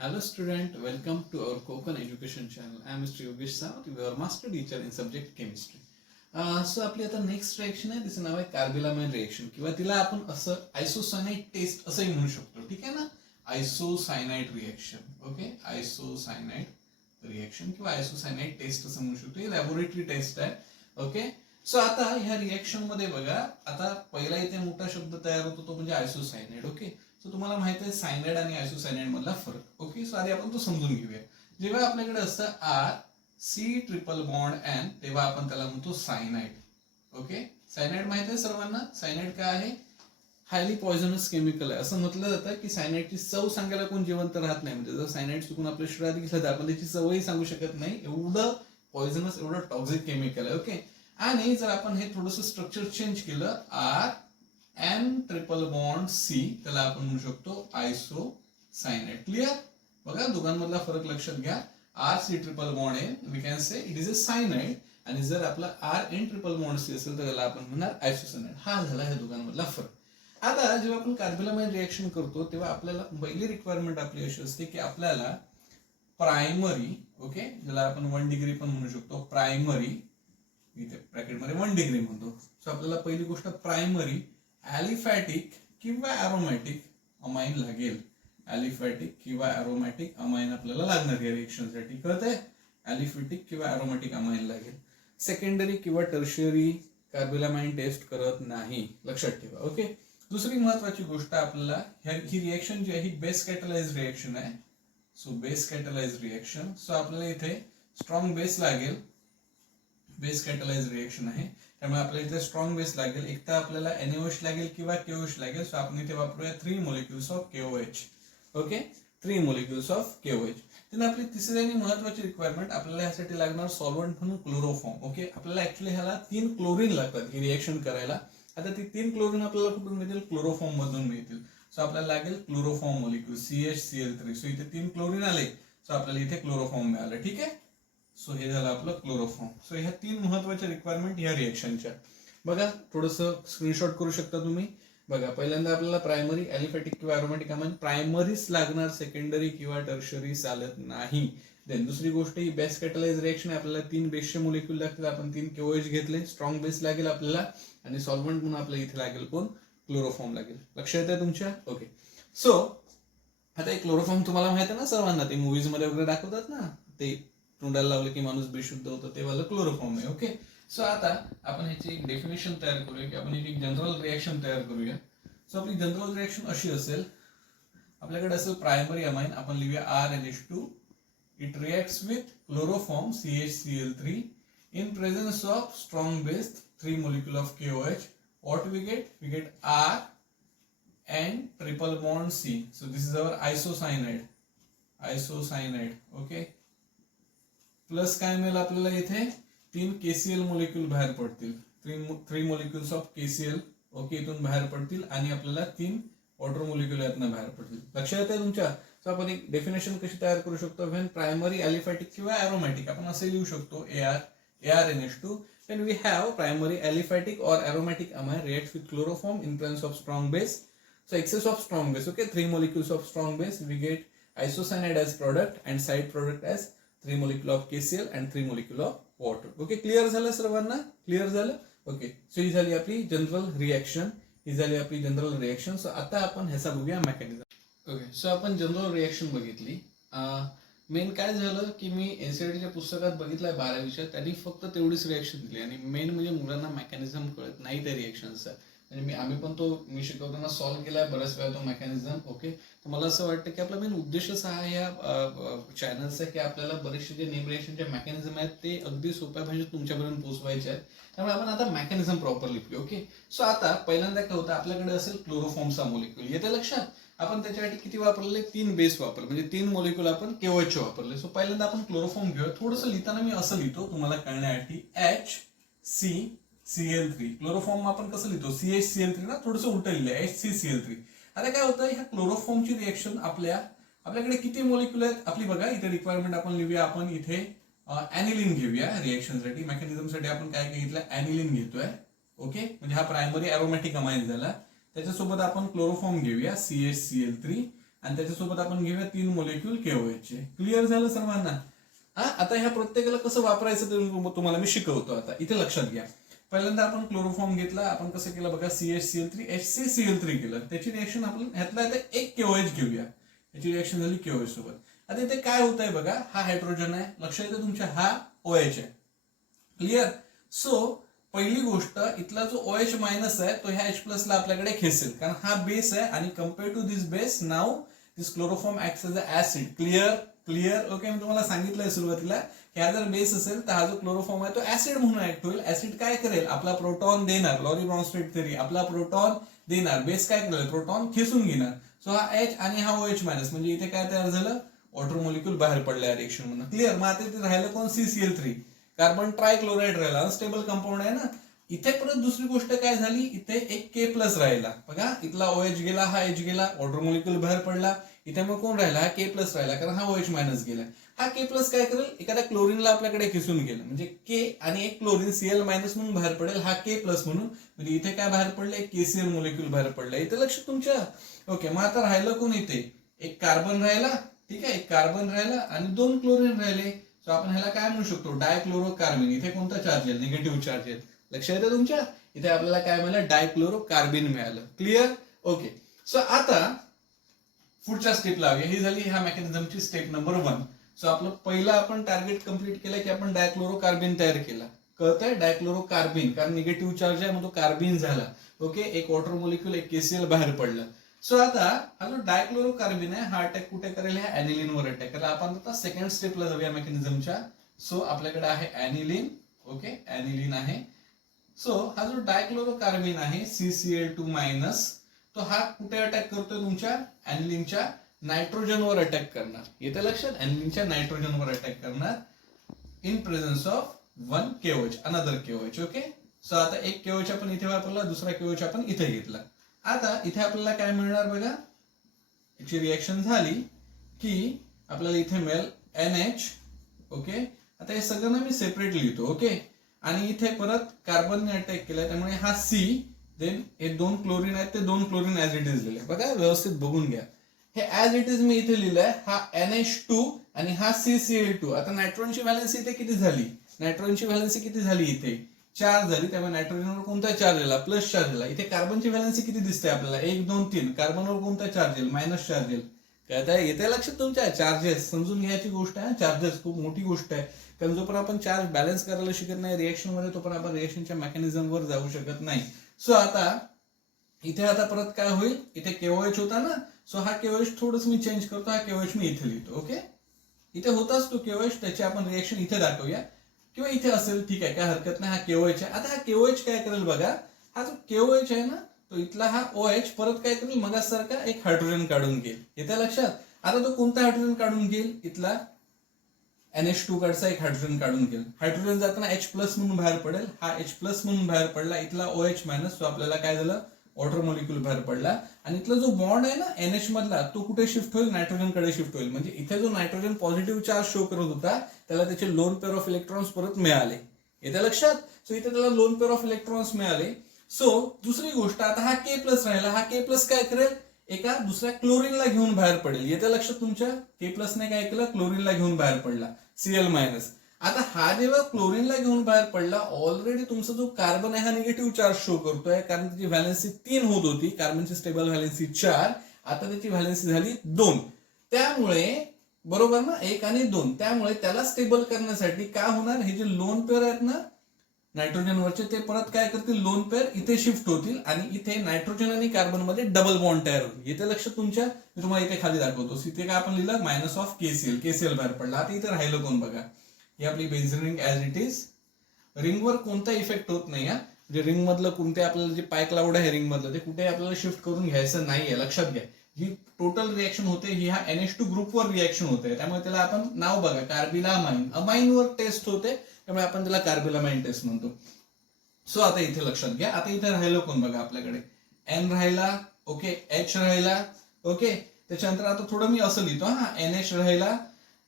Hello student, welcome to our Kokan education channel. I am Mr. Yogesh Sawant, your master teacher in subject chemistry. So आपली आता next reaction आहे, तिचं नाव आहे carbylamine reaction किंवा तिला आपण असं आयसोसायनाइड टेस्ट असंही म्हणू शकतो. ठीक आहे ना, आयसोसायनाइड रिएक्शन. ओके, आयसोसायनाइड रिएक्शन किंवा आयसोसायनाइड टेस्ट असं म्हणू शकतो. ही लॅबोरेटरी टेस्ट आहे. ओके, सो आता ह्या रिएक्शन मध्ये बघा, आता पहिला इथे मोठा शब्द तयार होतो तो म्हणजे आयसोसायनाइड. ओके, सो तुम्हाला माहिती आहे सायनाइड आणि आयसोसायनाइड मधला फरक. ओके, सो आधी आपण तो समजून घेऊया. जेव्हा आपल्याकडे असतं R C triple bond N तेव्हा आपण त्याला म्हणतो सायनाइड. ओके, सायनाइड माहिती आहे सर्वांना. सायनाइड काय आहे? हायली पॉयझनस केमिकल आहे. असं म्हटलं जातं की सायनाइडची चव सांगायला कोण जिवंत राहत नाही. म्हणजे जर सायनाइड चुकून आपल्या शरीरात गेलं तर आपण त्याची चवही सांगू शकत नाही. एवढं पॉयझनस, एवढं टॉक्सिक केमिकल आहे. ओके, आणि जर आपण हे थोडंसं स्ट्रक्चर चेंज केलं, R N triple bond C, त्याला आपण म्हणू शकतो आयसोसायनाइड. क्लिअर? बघा दोघांमधला फरक लक्षात घ्या. R C triple bond N we can say it is a cyanide, आणि जर आपला R N triple bond C असेल तर त्याला आपण म्हणणार आयसोसायनाइड. हा झाला ह्या दोघांमधला फरक. आता जेव्हा आपण कार्बिलामाइन रिएक्शन करतो तेव्हा आपल्याला पहिली रिक्वायरमेंट आपली अशी असते की आपल्याला प्रायमरी, ओके, ज्याला आपण 1 डिग्री पण म्हणू शकतो, प्रायमरी, इथे ब्रॅकेटमध्ये 1 डिग्री म्हणतो. सो आपल्याला पहिली गोष्ट प्रायमरी ॲलिफॅटिक किंवा ॲरोमॅटिक अमाइन लागेल. ॲलिफॅटिक किंवा ॲरोमॅटिक अमाइन आपल्याला लागणार या रिएक्शनसाठी. कळतंय? ॲलिफॅटिक किंवा ॲरोमॅटिक अमाइन लागेल. सेकंडरी किंवा टर्शियरी कार्बिलामाइन टेस्ट करत नाही, लक्षात ठेवा. ओके, दुसरी महत्वाची गोष्ट आपल्याला ही रिएक्शन जी आहे ही बेस कॅटलाइज रिएक्शन आहे. सो बेस कॅटलाइज रिएक्शन, सो आपल्याला इथे स्ट्रॉंग बेस लागेल. बेस कॅटलाइज रिएक्शन आहे त्यामुळे आपल्याला इथे स्ट्रॉंग बेस लागेल. एक तर आपल्याला NaOH लागेल किंवा KOH लागेल. सो आपण इथे वापरूया 3 molecules of KOH. Okay, 3 molecules of KOH. then आपली तिसरी आणि महत्वाची रिक्वायरमेंट आपल्याला यासाठी लागणार सॉल्व्हंट म्हणून क्लोरोफॉर्म. ओके, आपल्याला ऍक्च्युअली ह्याला 3 क्लोरीन लागतात ही रिएक्शन करायला. आता ती 3 क्लोरीन आपल्याला कुठून मिळतील? क्लोरोफॉर्म मधून मिळतील. सो आपल्याला लागेल क्लोरोफॉर्म मॉलिक्यूल CHCl3. सो इथे 3 क्लोरीन आले, सो आपल्याला इथे क्लोरोफॉर्म मिळालं. ठीक आहे, सो हे झालं आपलं क्लोरोफॉर्म. सो ह्या 3 महत्वाच्या रिक्वायरमेंट ह्या रिएक्शनच्या. बघा थोडंसं स्क्रीनशॉट करू शकता तुम्ही. बघा पहिल्यांदा आपल्याला प्रायमरी ॲलिफॅटिक किंवा ॲरोमॅटिक अमाइन प्रायमरीच लागणार, सेकंडरी किंवा टर्शरी चालत नाही. देन दुसरी गोष्ट ही बेस कॅटलाइज रिएक्शन आहे. आपल्याला 3 बेसचे मोलिक्यूल लागतील. आपण 3 KOH घेतले. स्ट्रॉंग बेस लागेल आपल्याला, आणि सॉल्व्हंट म्हणून आपल्याला इथे लागेल कोण? क्लोरोफॉर्म लागेल. लक्ष येतंय तुमच्या? ओके, सो आता एक क्लोरोफॉर्म तुम्हाला माहिती आहे ना सर्वांना, ते मूवीज मध्ये वगैरे दाखवतात ना, ते तोंडाला लावलं की माणूस बेशुद्ध होतं, ते वाला क्लोरोफॉर्म आहे. ओके, सो आता आपण ह्याची एक डेफिनेशन तयार करूया की आपण एक जनरल रिएक्शन तयार करूया. सो आपली जनरल रिएक्शन अशी असेल, आपल्याकडे असेल प्रायमरी अमाइन, आपण लिहूया RNH2. It reacts with chloroform CHCl3 in presence of strong base 3 molecule of KOH. What we get? We get R and triple bond C. So this is our isocyanide. Okay, plus काय मिळेल आपल्याला? इथे 3 KCl molecule बाहेर पडतील. 3 molecules of KCl. Okay, इथून बाहेर पडतील आणि आपल्याला 3 वॉटर मोलिक्यूल यातनं बाहेर पडतील. लक्षात येते तुमच्या? सो आपण एक डेफिनेशन कशी तयार करू शकतो? व्हेन प्रायमरी ॲलिफॅटिक किंवा ॲरोमॅटिक, आपण असे लिहू शकतो ARNH2. then we have primary aliphatic or aromatic amine reacts with chloroform in presence of strong base. So excess of strong base, okay, 3 molecules of strong base, we get isocyanide as product and side product as 3 molecule of KCl and 3 molecule of water. Okay, clear झालं सर्वांना? Clear झालं? Okay, so ही झाली आपली general reaction. ही झाली आपली general reaction. So आता आपण ह्याचा बघूया मेकॅनिझम. ओके, सो आपण जनरल रिएक्शन बघितली. मेन काय झालं की मी NCERTच्या पुस्तकात बघितलंय 12वीच्या, त्यांनी फक्त तेवढीच रिएक्शन दिली, आणि मेन म्हणजे मुलांना मेकॅनिझम कळत नाही त्या रिएक्शनचा. म्हणजे आम्ही पण मी शिकवताना सॉल्व्ह केलाय बऱ्याच वेळा तो मेकॅनिझम. ओके, तर मला असं वाटतं की आपला मेन उद्देशच हा या चॅनलचा की आपल्याला बरेचसे जे नेम रिएक्शनचे मेकॅनिझम आहेत ते अगदी सोप्या भाषेत तुमच्यापर्यंत पोहोचवायचे आहेत. त्यामुळे आपण आता मेकॅनिझम प्रॉपर लिहूया. ओके, सो आता पहिल्यांदा काय होतं, आपल्याकडे असेल क्लोरोफॉर्मचा मोलिक्यूल. येते लक्षात? आपण त्याच्यासाठी किती वापरले? 3 बेस वापरले, म्हणजे 3 मोलिक्यूल आपण KOH वापरले. सो पहिल्यांदा आपण क्लोरोफॉर्म घेऊया. थोडंसं लिहिताना मी असं लिहितो तुम्हाला कळण्यासाठी, HCCl3. क्लोरोफॉर्म आपण कसं लिहितो? CHCl3 ना, थोडंसं उलट लिहिलंय, HCCl3. आता काय होतं, ह्या क्लोरोफॉर्मची रिएक्शन आपल्याकडे किती मोलिक्यूल आहेत? आपली बघा इथे रिक्वायरमेंट आपण लिहूया. आपण इथे ॲनिलिन घेऊया रिएक्शनसाठी. मेकॅनिझमसाठी आपण काय घेतलं? ॲनिलिन घेतोय. ओके, म्हणजे हा प्रायमरी ॲरोमॅटिक अमाइन झाला. त्याच्यासोबत आपण क्लोरोफॉर्म घेऊया CHCl3. आणि त्याच्यासोबत आपण घेऊया 3 मोलेक्युल KOH चे. क्लिअर झालं सर्वांना? आता ह्या प्रत्येकाला कसं वापरायचं ते तुम्हाला मी शिकवतो. आता इथे लक्षात घ्या. पहिल्यांदा आपण क्लोरोफॉर्म घेतला. आपण कसं केलं बघा, CHCl3 HCCl3 केलं. त्याची रिएक्शन आपण ह्यातला एक KOH घेऊया. याची रिएक्शन झाली KOH सोबत. आता इथे काय होत आहे बघा, हा हायड्रोजन आहे, लक्ष येतं तुमच्या, हा OH आहे. क्लिअर? सो पहिली गोष्ट, इथला जो OH मायनस आहे तो ह्या H ला आपल्याकडे खेचेल, कारण हा बेस आहे आणि compare to this base now this chloroform acts as a acid. Clear? Clear? Okay. मी तुम्हाला सांगितलंय सुरुवातीला की हा जर बेस असेल तर हा जो क्लोरोफॉर्म आहे तो ऍसिड म्हणून ऍक्ट होईल. ऍसिड काय करेल, आपला प्रोटॉन देणार. लॉरी ब्रॉन्स्टेड थेरी, आपला प्रोटॉन देणार, बेस काय करेल, प्रोटॉन खेचून घेणार. सो हा H आणि हा OH मायनस, म्हणजे इथे काय तयार झालं, वॉटर मोलिक्यूल बाहेर पडल्या रिएक्शन म्हणून. क्लिअर? मग आता इथे राहिलं कोण, CCl3, कार्बन ट्रायक्लोराइड राहिला, अनस्टेबल कंपाऊंड आहे ना. इथे परत दुसरी गोष्ट काय झाली, इथे एक K+ राहिला बघा, इथला OH गेला, हा H गेला, वॉटर मोलिक्यूल बाहेर पडला. इथे मग कोण राहिला, हा K+ राहिला, कारण हा OH मायनस गेला. हा K+ काय करेल, एखाद्या क्लोरीनला आपल्याकडे खेचून गेलं, म्हणजे K आणि एक क्लोरीन Cl- म्हणून बाहेर पडेल, हा K+ म्हणून. म्हणजे इथे काय बाहेर पडलं, एक KCl मोलिक्यूल बाहेर पडला. इथे लक्ष तुमच्या. ओके. मग आता राहिलं कोण, इथे एक कार्बन राहिला, ठीक आहे, एक कार्बन राहिला आणि 2 क्लोरीन राहिले. सो आपण ह्याला काय म्हणू शकतो, डायक्लोरोकार्बिन. इथे कोणता चार्ज आहे, निगेटिव्ह चार्ज आहे. लक्ष येतं तुमच्या? इथे आपल्याला काय मिळालं, डायक्लोरोकार्बिन मिळालं. क्लिअर? ओके. सो आता पुढच्या स्टेप लावूया. ही झाली ह्या मेकॅनिझमची स्टेप नंबर 1. सो आपलं पहिला आपण टार्गेट कंप्लीट केलं की आपण डायक्लोरोकार्बिन तयार केला. कळतंय? डायक्लोरोकार्बिन, कारण निगेटिव्ह चार्ज आहे, मग तो कार्बिन झाला. ओके. एक वॉटर मोलिक्यूल, एक KCl बाहेर पडलं. सो आता हा जो डायक्लोरोकार्बिन आहे, हा अटॅक कुठे करेल, ह्या ऍनिलिन वर अटॅक करेल. आपण आता सेकंड स्टेपला जाऊया मेकॅनिझमच्या. सो आपल्याकडे आहे ऍनिलिन. ओके, ऍनिलिन आहे. सो हा जो डायक्लोरोकार्बिन आहे, CCl2-, तो हा कुठे अटॅक करतोय, तुमच्या ऍनिलिनच्या नायट्रोजनवर अटॅक करणार. येते लक्षात? ऍनिलिनच्या नायट्रोजनवर अटॅक करणार in presence of 1 KOH, another KOH. Okay. So आता एक KOH आपण इथे वापरला, दुसरा KOH आपण इथे घेतला. आता इथे आपल्याला काय मिळणार बघा, याची रिएक्शन झाली की आपल्याला इथे मिळेल NH. ओके. आता हे सगळं ना मी सेपरेट लिहितो. ओके. आणि इथे परत कार्बनने अटॅक केला, त्यामुळे हा C, देन हे 2 क्लोरीन आहेत, ते 2 क्लोरीन ऍज इट इज लिहिले. बघा, व्यवस्थित बघून घ्या. हे ऍज इट इज मी इथे लिहिलंय, हा NH2 आणि हा CCl2. आता नायट्रोजनची व्हॅलेन्सी इथे किती झाली, नायट्रोजनची व्हॅलेन्सी किती झाली, इथे 4 झाली. त्यामुळे नायट्रोजनवर कोणता चार्ज आला, प्लस चार्ज आला. इथे कार्बनची व्हॅलेन्सी किती दिसते आपल्याला, 1, 2, 3. कार्बनवर कोणता चार्ज येईल, मायनस चार्ज येईल. काय येते लक्षात तुमच्या? चार्जेस समजून घ्यायची गोष्ट आहे. चार्जेस खूप मोठी गोष्ट आहे, कारण जोपर्यंत आपण चार्ज बॅलन्स करायला शिकत नाही रिएक्शन मध्ये, तोपर्यंत आपण रिएक्शनच्या मेकॅनिझम वर जाऊ शकत नाही. सो आता इथे आता परत काय होईल, इथे KOH होता ना. सो हा KOH थोडस मी चेंज करतो, हा KOH मी इथे लिहितो. ओके. इथे होताच तो KOH, त्याची आपण रिएक्शन इथे दाखवूया, किंवा इथे असेल, ठीक आहे, काय हरकत नाही. हा KOH आहे. आता हा KOH काय करेल बघा, हा जो KOH आहे ना, तो इथला हा OH परत काय करेल, मगासारखा एक हायड्रोजन काढून घेईल. येते लक्षात? आता तो कोणता हायड्रोजन काढून घेईल, इथला NH2 कडचा एक हायड्रोजन काढून घेईल. हायड्रोजन जाताना H+ म्हणून बाहेर पडेल, हा H+ म्हणून बाहेर पडला, इथला OH-, तो आपल्याला काय झालं, वॉटर मोलिक्यूल बाहेर पडला. आणि इथला जो बॉन्ड आहे ना NH मधला, तो कुठे शिफ्ट होईल, नायट्रोजन कडे शिफ्ट होईल. म्हणजे इथे जो नायट्रोजन पॉझिटिव्ह चार्ज शो करत होता, त्याला त्याचे लोन पेअर ऑफ इलेक्ट्रॉन्स परत मिळाले. येते लक्षात? सो इथे त्याला लोन पेअर ऑफ इलेक्ट्रॉन्स मिळाले. सो दुसरी गोष्ट, आता हा K+ राहिला, हा K+ काय करेल, एका दुसऱ्या क्लोरीनला घेऊन बाहेर पडेल. येते लक्षात तुमच्या? K+ ने काय केलं, क्लोरीनला घेऊन बाहेर पडला, Cl-. आता हा जेव्हा क्लोरीनला घेऊन बाहेर पडला, ऑलरेडी तुमचा जो कार्बन आहे हा निगेटिव्ह चार्ज शो करतोय, कारण त्याची व्हॅलेन्सी 3 होत होती. कार्बनची स्टेबल व्हॅलेन्सी 4, आता त्याची व्हॅलेन्सी झाली 2. त्यामुळे बरोबर ना, 1 आणि 2, त्यामुळे त्याला स्टेबल करण्यासाठी काय होणार, हे जे लोन पेअर आहेत ना नायट्रोजनवरचे, ते परत काय करतील, लोन पेअर इथे शिफ्ट होतील आणि इथे नायट्रोजन आणि कार्बन मध्ये डबल बॉन्ड तयार होईल. इथे लक्ष तुमच्या, मी तुम्हाला इथे खाली दाखवतो. इथे काय आपण लिहिलं, -KCl बाहेर पडला. आता इथे राहिलं कोण बघा, ही आपली benzene ring as it is. रिंगवर कोणता इफेक्ट होत नाही. म्हणजे रिंग मधलं कोणते आपल्याला जे पाय क्लाउड आहे रिंग मधलं, ते कुठे आपल्याला शिफ्ट करून घ्यायचं नाहीये, लक्षात घ्या. ही टोटल रिएक्शन होते, ही ह्या NH2 ग्रुपवर रिएक्शन होते. त्यामुळे त्याला आपण नाव बघा, कार्बिलामाइन, अमाइन वर टेस्ट होते, त्यामुळे आपण त्याला कार्बिलामाइन टेस्ट म्हणतो. सो आता इथे लक्षात घ्या. आता इथे राहिलं कोण बघा, आपल्याकडे N राहिला, ओके, H राहिला, ओके. त्याच्यानंतर आता थोडं मी असं लिहितो, हा NH राहिला.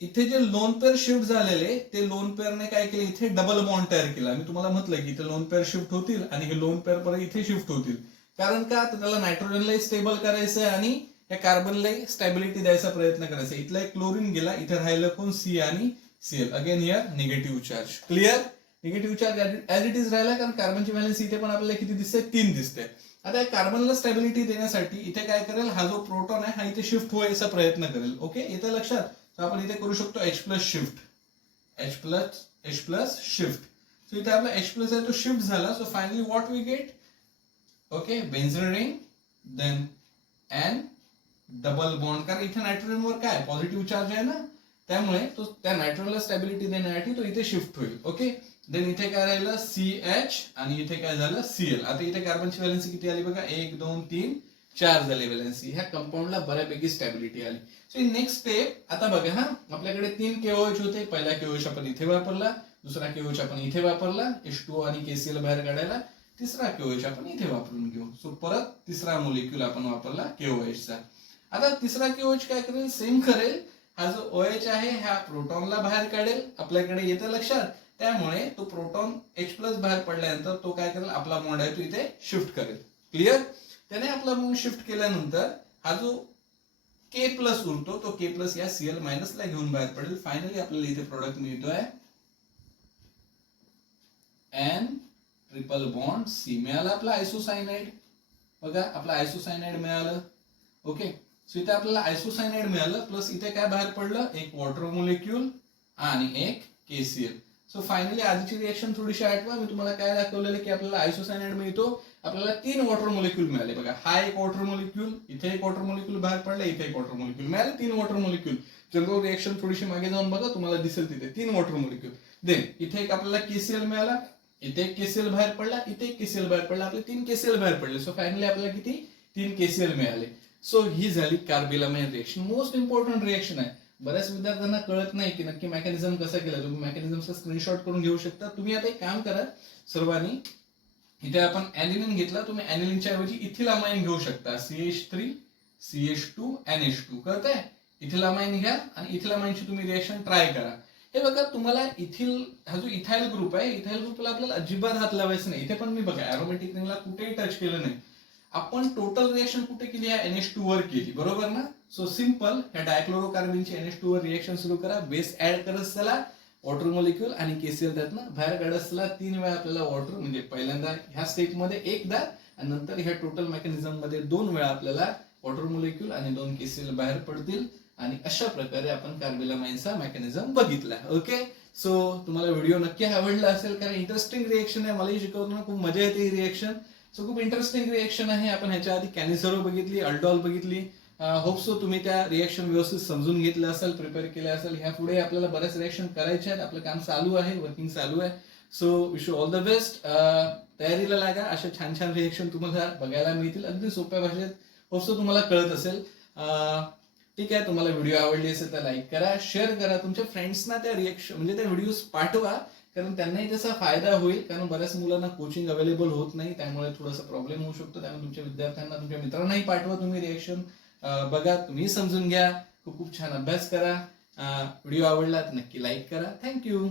इथे जे लोन पेअर शिफ्ट झालेले, ते लोन पेअरने काय केले, इथे डबल बॉन्ड तयार केला. मी तुम्हाला म्हटलं की इथे लोन पेअर शिफ्ट होतील आणि हे लोन पेअर परत इथे शिफ्ट होतील. कारण का, तर त्याला नायट्रोजनला स्टेबल करायचंय आणि या कार्बनला स्टॅबिलिटी द्यायचा प्रयत्न करायचा. इथला एक क्लोरीन गेला, इथे राहिलं कोण सी आणि CL. Again here negative charge. Clear? Negative charge as it is राहिला, कारण कार्बनची व्हॅलेन्स इथे पण आपल्याला किती दिसते? 3 दिसते. आता या कार्बनला स्टॅबिलिटी देण्यासाठी इथे काय करेल, हा जो प्रोटॉन आहे हा इथे शिफ्ट व्हायचा प्रयत्न करेल. ओके, येतं लक्षात? तर आपण इथे करू शकतो H plus shift, H plus shift. So इथे आपला H प्लस आहे तो शिफ्ट झाला. So finally what we get? Okay, benzene ring, then N double bond, कारण इथे नायट्रोजनवर काय पॉझिटिव्ह चार्ज आहे ना, त्यामुळे तो त्या नायट्रोजनला स्टॅबिलिटी देण्यासाठी तो इथे शिफ्ट होईल. ओके, देन इथे काय राहिलं? CH आणि इथे काय झालं? Cl. आता इथे कार्बनची व्हॅलेन्सी किती आली बघा? 1 2 3 4 झाली व्हॅलेन्सी. ह्या कंपाऊंडला बऱ्यापैकी स्टॅबिलिटी आली. सो इन नेक्स्ट स्टेप आता बघा, हा आपल्याकडे 3 KOH होते. पहिला KOH आपण इथे वापरला, दुसरा KOH आपण इथे वापरला H2O आणि KCl बाहेर काढायला, तिसरा KOH आपण इथे वापरून घेऊ. सो परत तिसरा मोलिक्यूल आपण वापरला KOH चा. आता तिसरा KOH काय करेल? सेम करेल. हा जो OH आहे हा प्रोटॉनला बाहेर काढेल. आपल्याकडे येतं लक्षात? त्यामुळे तो प्रोटॉन H प्लस बाहेर पडल्यानंतर तो काय करेल? आपला बॉन्ड आहे तो इथे शिफ्ट करेल. क्लिअर? त्याने आपला बॉन्ड शिफ्ट केल्यानंतर हा जो K प्लस उरतो तो K प्लस या Cl मायनस ला घेऊन बाहेर पडेल. फायनली आपल्याला इथे प्रोडक्ट मिळतोय N ट्रिपल बॉन्ड C. मिळाला आपला आयसोसायनाइड. बघा, आपला आयसोसायनाइड मिळालं. ओके, सो इथे आपल्याला आयसोसायनाइड मिळालं, प्लस इथे काय बाहेर पडलं? एक वॉटर मोलिक्यूल आणि एक KCl. सो फायनली आधीची रिएक्शन थोडीशी आठवा. मी तुम्हाला काय दाखवलेलं की आपल्याला आयसोसायनाइड मिळतो, आपल्याला 3 वॉटर मोलिक्यूल मिळाले. बघा, हा एक वॉटर मोलिक्यूल, इथे एक वॉटर मोलिक्यूल बाहेर पडला, इथे एक वॉटर मोलिक्यूल मिळाले. 3 वॉटर मोलिक्यूल. जनरल रिएक्शन थोडीशी मागे जाऊन बघा, तुम्हाला दिसेल तिथे 3 वॉटर मोलिक्यूल. देन इथे एक आपल्याला KCl मिळाला, इथे एक KCl बाहेर पडला, इथे एक KCl बाहेर पडला. आपले 3 KCl बाहेर पडले. सो फायनली आपल्याला किती? 3 KCl मिळाले. सो ही झाली carbylamine reaction. Most important reaction आहे. बऱ्याच विद्यार्थ्यांना कळत नाही की नक्की मेकॅनिझम कसं केलं. तुम्ही मेकॅनिझमचा स्क्रीनशॉट करून घेऊ शकता. तुम्ही आता एक काम करा सर्वांनी, इथे आपण ऍनिलिन घेतला, तुम्ही ऍनिलिनच्या ऐवजी इथिलामाइन घेऊ शकता. CH3 CH2 NH2 कळतंय? इथिलामाइन घ्या आणि इथिलामाइनची तुम्ही रिएक्शन ट्राय करा. हे बघा, तुम्हाला इथिल हा जो इथाइल ग्रुप आहे, इथाइल ग्रुपला आपल्याला अजिबात हात लावायचं नाही. इथे पण मी बघा अरोमॅटिक रिंगला कुठेही टच केलं नाही. आपण टोटल रिएक्शन कुठे केली आहे? NH2 वर केली, बरोबर ना? सो सिंपल, ह्या डायक्लोरोकार्बनची NH2 वर रिएक्शन सुरू करा. बेस ऍड करत चला, वॉटर मोलिक्यूल आणि KCl त्यातनं बाहेर काढत चला. 3 वेळा आपल्याला वॉटर, म्हणजे पहिल्यांदा ह्या स्टेपमध्ये एकदा आणि नंतर ह्या टोटल मेकॅनिझम मध्ये 2 वेळा आपल्याला वॉटर मोलिक्यूल आणि 2 KCl बाहेर पडतील. आणि अशा प्रकारे आपण कार्बिलामाइनचा मेकॅनिझम बघितला. ओके, सो तुम्हाला व्हिडिओ नक्की आवडला असेल, कारण इंटरेस्टिंग रिएक्शन आहे. मलाही शिकवताना खूप मजा येते ही रिएक्शन. सो खूप इंटरेस्टिंग रिएक्शन आहे. आपण ह्याच्या आधी कॅनिझरो बघितली, अल्डॉल बघितली. होप सो तुम्ही त्या रिएक्शन व्यवस्थित समजून घेतलं असेल, प्रिपेअर केलं असेल. ह्या पुढे आपल्याला बऱ्याच रिएक्शन करायचे आहेत. आपलं काम चालू आहे, वर्किंग चालू आहे. So wish you all the best. तयारीला लागा. अशा छान छान रिएक्शन तुम्हाला बघायला मिळतील अगदी सोप्या भाषेत. होप सो तुम्हाला कळत असेल. ठीक आहे, तुम्हाला व्हिडिओ आवडली असेल तर लाईक करा, शेअर करा, तुमच्या फ्रेंड्सना त्या रिएक्शन म्हणजे त्या व्हिडिओज पाठवा, कारण त्यांनाही त्याचा फायदा होईल. कारण बऱ्याच मुलांना कोचिंग अवेलेबल होत नाही, त्यामुळे थोडासा प्रॉब्लेम होऊ शकतो. त्यामुळे तुमच्या विद्यार्थ्यांना, तुमच्या मित्रांनाही पाठवा. तुम्ही रिएक्शन बघा, तुम्ही समजून घ्या, खूप खूप छान अभ्यास करा. व्हिडिओ आवडला तर नक्की लाईक करा. थँक्यू.